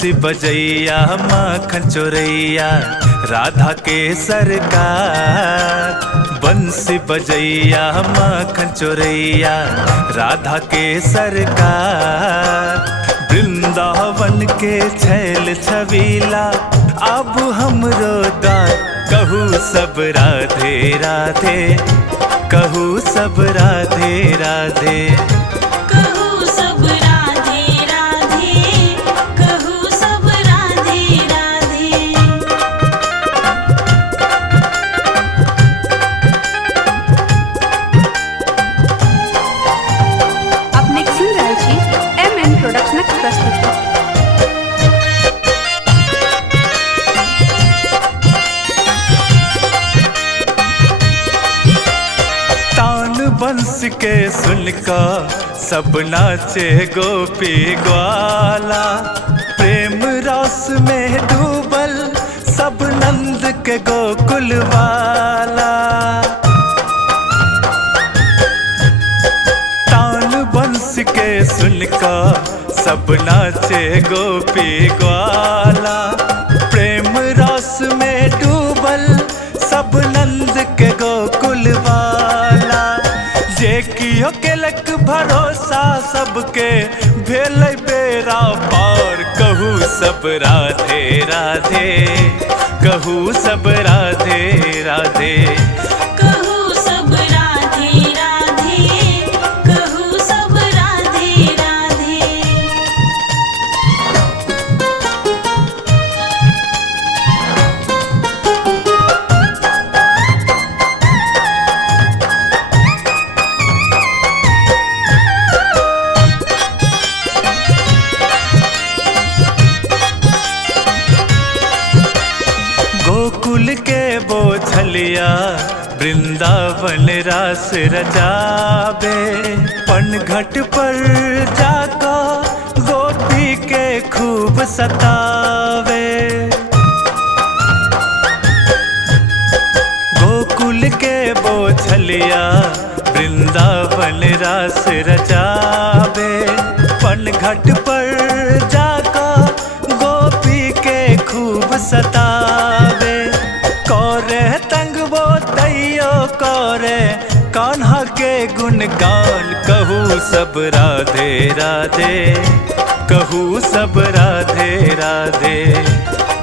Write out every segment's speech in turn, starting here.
बंसी बजैया माखन चोरैया राधा के सरकार। बंसी बजैया माखन चोरैया राधा के सरकार। वृंदावन के छैल छबीला अब हमरो दार। कहू सब राधे राधे, कहू सब राधे राधे। कहू सब राधे राधे, कहू सब राधे राधे। अपने सुन रहल छी एमएन प्रोडक्शनक प्रस्तुति। बंस के सुनका सब नाचे गोपी ग्वाला। प्रेम रस में डूबल सब नंद के गोकुल वाला। तान बंस के सुनका सब नाचे गोपी ग्वाला। प्रेम रस में डूबल सब नंद के गोकुल वाला। जे कियो केलक भरोसा सबके भेल बेरा पार। कहू सब राधे राधे, कहू सब राधे राधे। कहू सब राधे राधे, कहू सब राधे राधे। गोकुल के बोझलिया वृंदावन रास रचावे। पनघट पर जाको गोपी के खूब सतावे। गोकुल के बोझलिया वृंदावन रास रचावे। पनघट पर जाको गोपी के खूब सतावे। कौरे तंग वो तैयो कौरे कान्हा के गुणगान। कहू सब राधे राधे, कहू सब राधे राधे।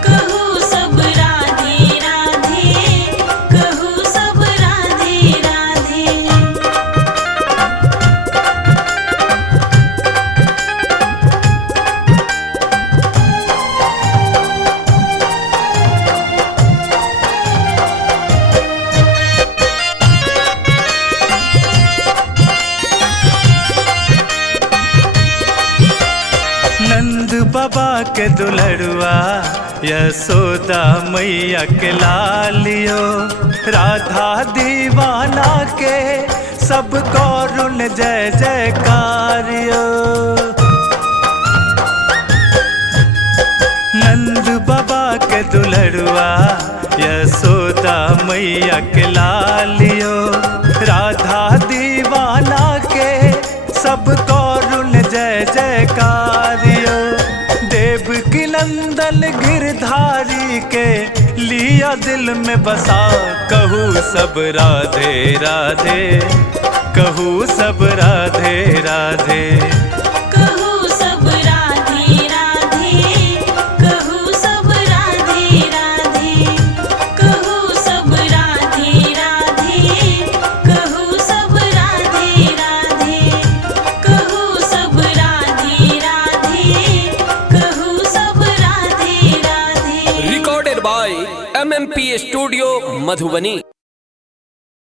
कहू सब राधे राधे, कहू सब राधे राधे। नंद बाबा के दुलड़ुआ यशोदा मैया के लालियो। राधा दीवाना के सब करुण जय जयकारियो। नंद बाबा के दुलड़ुआ यशोदा मैया के लालियो। राधा दीवाना के सब करुण जय जयकारियो। देव की नंदन गिरधारी के लिया दिल में बसा। कहू सब राधे राधे, कहू सब राधे राधे। कहू सब राधे राधे, कहू सब राधे राधे। कहू सब राधे राधे, कहू सब राधे राधे। कहू सब राधे राधे, कहू सब Radhe Radhe. Recorded by MMP Studio, Madhubani।